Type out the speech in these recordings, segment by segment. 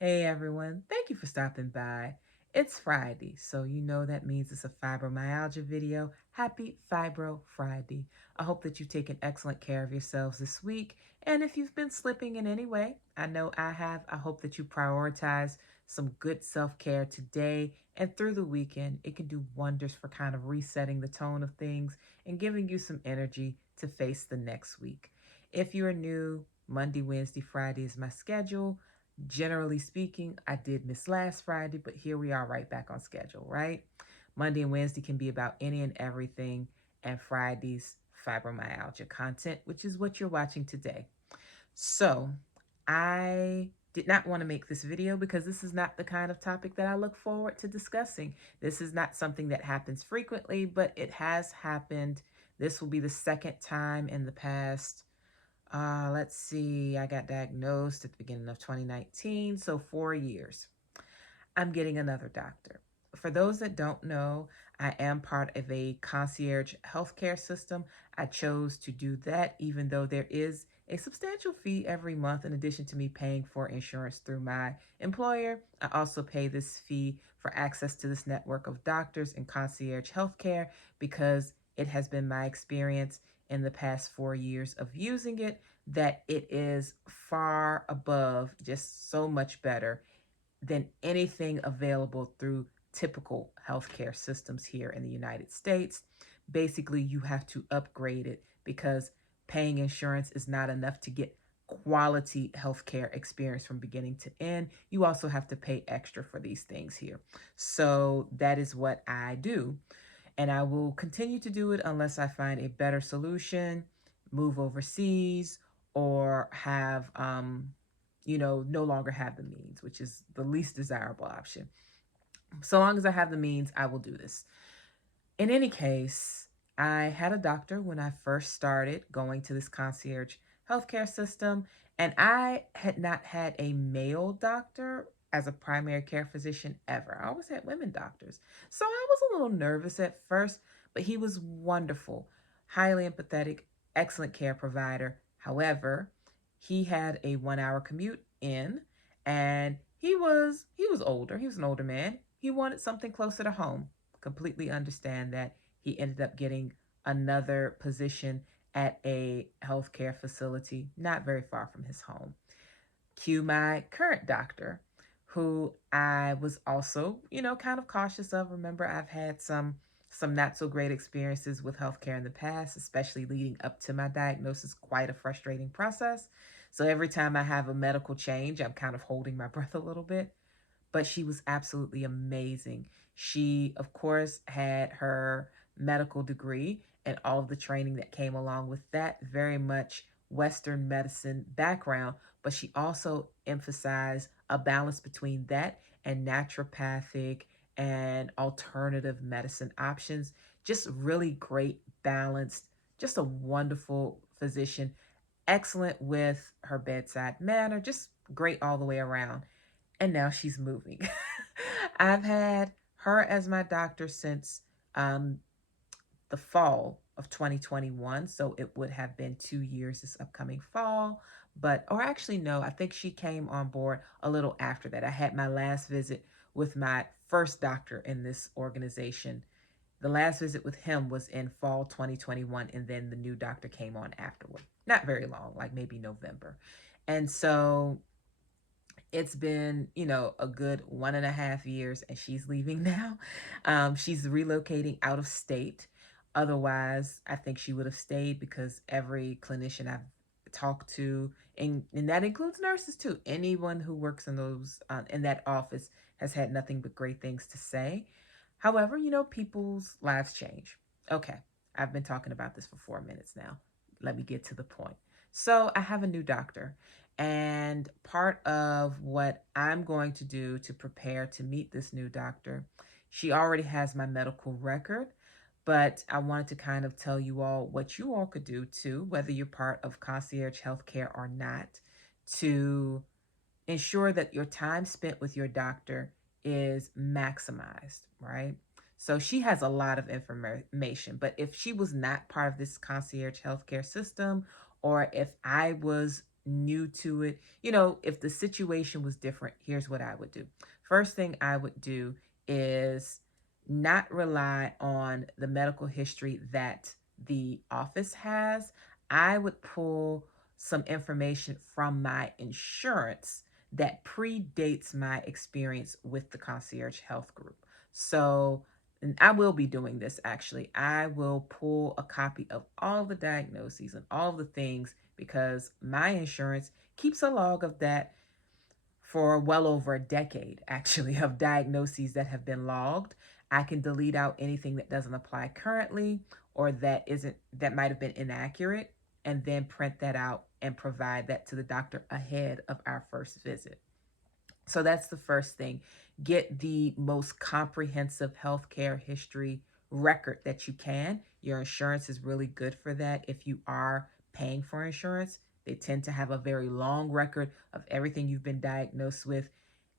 Hey everyone, thank you for stopping by. It's Friday, so you know that means it's a fibromyalgia video. Happy Fibro Friday. I hope that you've taken excellent care of yourselves this week. And if you've been slipping in any way, I know I have, I hope that you prioritize some good self-care today and through the weekend. It can do wonders for kind of resetting the tone of things and giving you some energy to face the next week. If you're new, Monday, Wednesday, Friday is my schedule. Generally speaking, I did miss last Friday, but here we are right back on schedule, right? Monday and Wednesday can be about any and everything, and Friday's fibromyalgia content, which is what you're watching today. So, I did not want to make this video because this is not the kind of topic that I look forward to discussing. This is not something that happens frequently, but it has happened. This will be the second time in the past let's see, I got diagnosed at the beginning of 2019, so 4 years. I'm getting another doctor. For those that don't know, I am part of a concierge healthcare system. I chose to do that even though there is a substantial fee every month in addition to me paying for insurance through my employer. I also pay this fee for access to this network of doctors in concierge healthcare because it has been my experience in the past 4 years of using it that it is far above, just so much better than anything available through typical healthcare systems here in the United States. Basically, you have to upgrade it because paying insurance is not enough to get quality healthcare experience from beginning to end. You also have to pay extra for these things here. So that is what I do. And I will continue to do it unless I find a better solution, move overseas, or have no longer have the means, which is the least desirable option. So long as I have the means, I will do this. In any case, I had a doctor when I first started going to this concierge healthcare system, and I had not had a male doctor as a primary care physician ever. I always had women doctors. So I was a little nervous at first, but he was wonderful, highly empathetic, excellent care provider. However, he had a 1 hour commute in, and he was older. He was an older man. He wanted something closer to home. Completely understand that. He ended up getting another position at a healthcare facility not very far from his home. Cue my current doctor, who I was also, kind of cautious of. Remember, I've had some not so great experiences with healthcare in the past, especially leading up to my diagnosis, quite a frustrating process. So every time I have a medical change, I'm kind of holding my breath a little bit, but she was absolutely amazing. She, of course, had her medical degree and all of the training that came along with that, very much Western medicine background, but she also emphasized a balance between that and naturopathic and alternative medicine options. Just really great, balanced, just a wonderful physician, excellent with her bedside manner, just great all the way around. And now she's moving. I've had her as my doctor since um, the fall of 2021. So it would have been 2 years this upcoming fall. Or actually, no, I think she came on board a little after that. I had my last visit with my first doctor in this organization. The last visit with him was in fall 2021, and then the new doctor came on afterward. Not very long, like maybe November. And so it's been, a good 1.5 years, and she's leaving now. She's relocating out of state. Otherwise, I think she would have stayed because every clinician I've talked to, and that includes nurses too, anyone who works in those in that office has had nothing but great things to say. However, people's lives change. Okay, I've been talking about this for 4 minutes now. Let me get to the point. So I have a new doctor. And part of what I'm going to do to prepare to meet this new doctor, she already has my medical record, but I wanted to kind of tell you all what you all could do too, whether you're part of concierge healthcare or not, to ensure that your time spent with your doctor is maximized, right? So she has a lot of information, but if she was not part of this concierge healthcare system, or if I was new to it, if the situation was different, here's what I would do. First thing I would do is not rely on the medical history that the office has. I would pull some information from my insurance that predates my experience with the concierge health group. So, and I will be doing this actually. I will pull a copy of all the diagnoses and all the things because my insurance keeps a log of that for well over a decade, actually, of diagnoses that have been logged. I can delete out anything that doesn't apply currently or that might have been inaccurate, and then print that out and provide that to the doctor ahead of our first visit. So that's the first thing. Get the most comprehensive healthcare history record that you can. Your insurance is really good for that. If you are paying for insurance, they tend to have a very long record of everything you've been diagnosed with,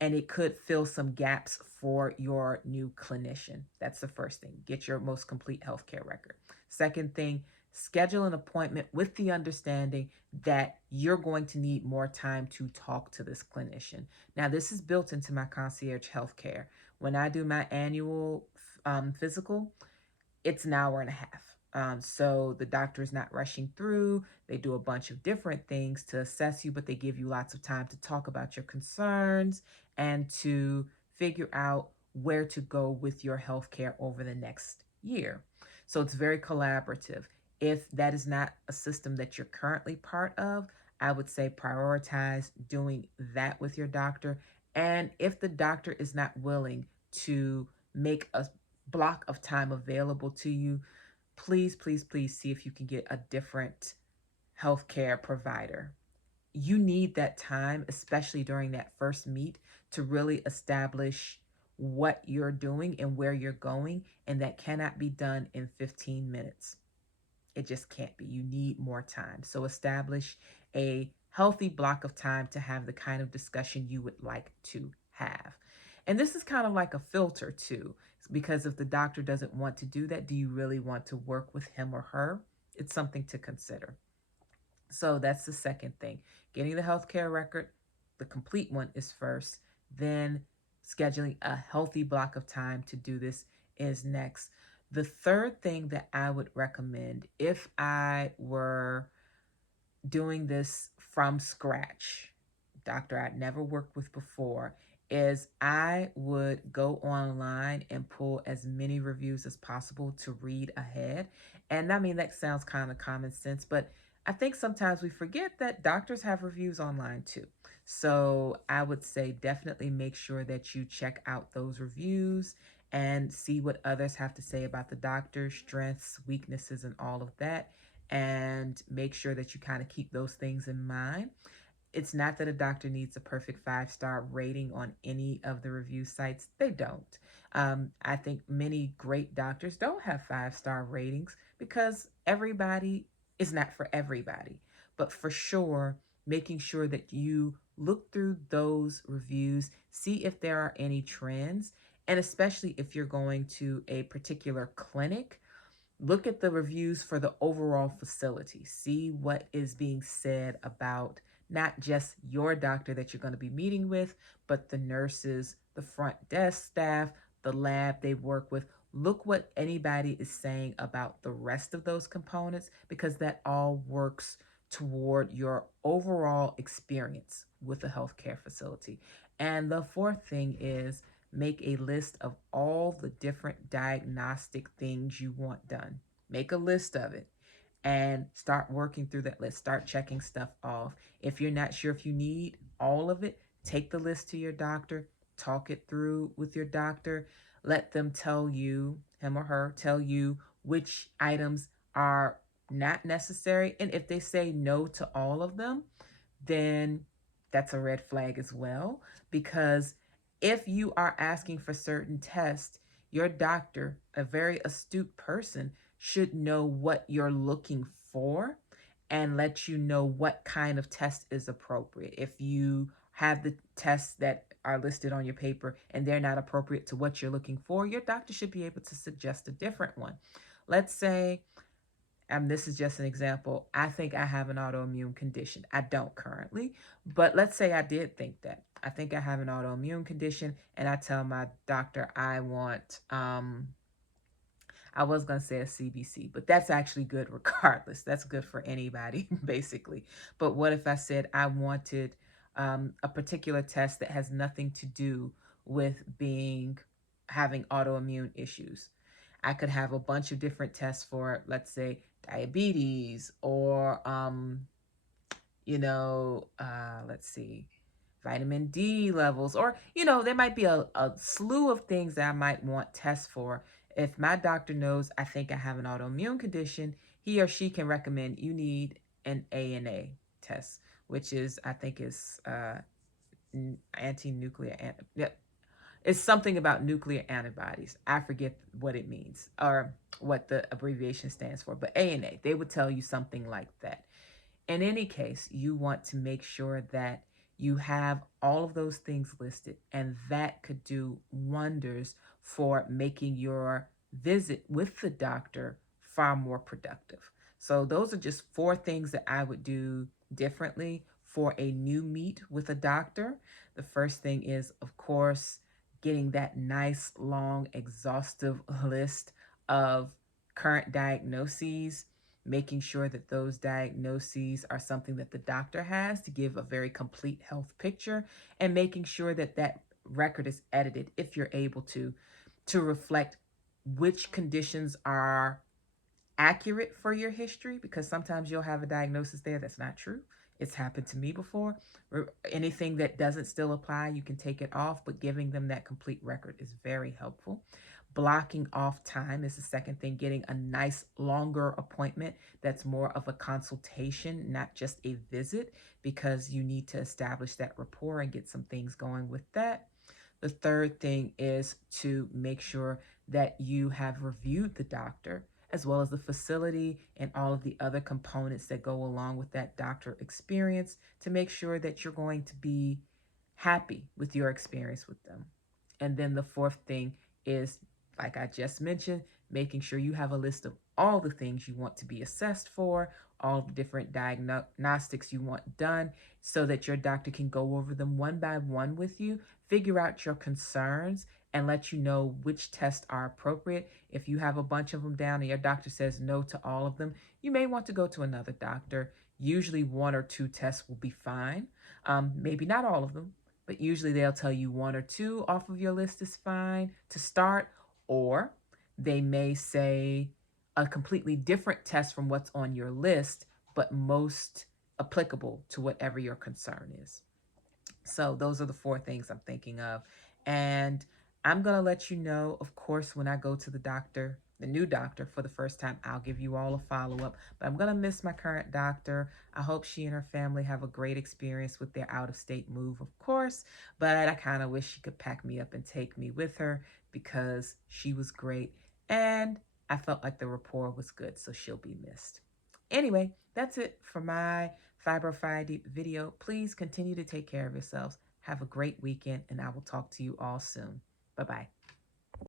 and it could fill some gaps for your new clinician. That's the first thing. Get your most complete healthcare record. Second thing, schedule an appointment with the understanding that you're going to need more time to talk to this clinician. Now, this is built into my concierge healthcare. When I do my annual physical, it's an hour and a half. So the doctor is not rushing through. They do a bunch of different things to assess you, but they give you lots of time to talk about your concerns and to figure out where to go with your healthcare over the next year. So it's very collaborative. If that is not a system that you're currently part of, I would say prioritize doing that with your doctor. And if the doctor is not willing to make a block of time available to you, please, please, please see if you can get a different healthcare provider. You need that time, especially during that first meet, to really establish what you're doing and where you're going, and that cannot be done in 15 minutes. It just can't be. You need more time. So establish a healthy block of time to have the kind of discussion you would like to have. And this is kind of like a filter too, because if the doctor doesn't want to do that, do you really want to work with him or her? It's something to consider. So that's the second thing. Getting the healthcare record, the complete one, is first. Then scheduling a healthy block of time to do this is next. The third thing that I would recommend if I were doing this from scratch, doctor I'd never worked with before, is I would go online and pull as many reviews as possible to read ahead. And I mean, that sounds kind of common sense, but I think sometimes we forget that doctors have reviews online too. So I would say definitely make sure that you check out those reviews and see what others have to say about the doctor, strengths, weaknesses, and all of that. And make sure that you kind of keep those things in mind. It's not that a doctor needs a perfect 5-star rating on any of the review sites. They don't. I think many great doctors don't have 5-star ratings because everybody is not for everybody. But for sure, making sure that you look through those reviews, see if there are any trends, and especially if you're going to a particular clinic, look at the reviews for the overall facility. See what is being said about not just your doctor that you're going to be meeting with, but the nurses, the front desk staff, the lab they work with. Look what anybody is saying about the rest of those components, because that all works toward your overall experience with a healthcare facility. And the fourth thing is make a list of all the different diagnostic things you want done. Make a list of it and start working through that list. Start checking stuff off. If you're not sure if you need all of it, take the list to your doctor, talk it through with your doctor. Let them tell you, him or her, tell you which items are not necessary. And if they say no to all of them, then that's a red flag as well. Because if you are asking for certain tests, your doctor, a very astute person, should know what you're looking for and let you know what kind of test is appropriate. If you have the tests that are listed on your paper and they're not appropriate to what you're looking for, your doctor should be able to suggest a different one. Let's say and this is just an example, I think I have an autoimmune condition. I don't currently, but let's say I did think that. I think I have an autoimmune condition, and I tell my doctor I want, I was going to say a CBC, but that's actually good regardless. That's good for anybody, basically. But what if I said I wanted a particular test that has nothing to do with having autoimmune issues? I could have a bunch of different tests for, let's say, diabetes or, let's see, vitamin D levels, or, there might be a slew of things that I might want tests for. If my doctor knows I think I have an autoimmune condition, he or she can recommend you need an ANA test, which is, I think, is anti-nuclear. Yeah, it's something about nuclear antibodies. I forget what it means or what the abbreviation stands for, but ANA, they would tell you something like that. In any case, you want to make sure that you have all of those things listed, and that could do wonders for making your visit with the doctor far more productive. So, those are just 4 things that I would do differently for a new meet with a doctor. The first thing is, of course, getting that nice, long, exhaustive list of current diagnoses, making sure that those diagnoses are something that the doctor has to give a very complete health picture, and making sure that that record is edited, if you're able to reflect which conditions are accurate for your history, because sometimes you'll have a diagnosis there that's not true. It's happened to me before. Anything that doesn't still apply, you can take it off, but giving them that complete record is very helpful. Blocking off time is the second thing, getting a nice longer appointment that's more of a consultation, not just a visit, because you need to establish that rapport and get some things going with that. The third thing is to make sure that you have reviewed the doctor as well as the facility and all of the other components that go along with that doctor experience, to make sure that you're going to be happy with your experience with them. And then the fourth thing is, like I just mentioned, making sure you have a list of all the things you want to be assessed for, all the different diagnostics you want done, so that your doctor can go over them one by one with you, figure out your concerns, and let you know which tests are appropriate. If you have a bunch of them down and your doctor says no to all of them, you may want to go to another doctor. Usually 1 or 2 tests will be fine. Maybe not all of them, but usually they'll tell you 1 or 2 off of your list is fine to start, or they may say a completely different test from what's on your list, but most applicable to whatever your concern is. So those are the 4 things I'm thinking of. And I'm going to let you know, of course, when I go to the doctor, the new doctor, for the first time, I'll give you all a follow-up. But I'm going to miss my current doctor. I hope she and her family have a great experience with their out-of-state move, of course. But I kind of wish she could pack me up and take me with her, because she was great. And I felt like the rapport was good, so she'll be missed. Anyway, that's it for my Fibro Friday video. Please continue to take care of yourselves. Have a great weekend, and I will talk to you all soon. Bye-bye.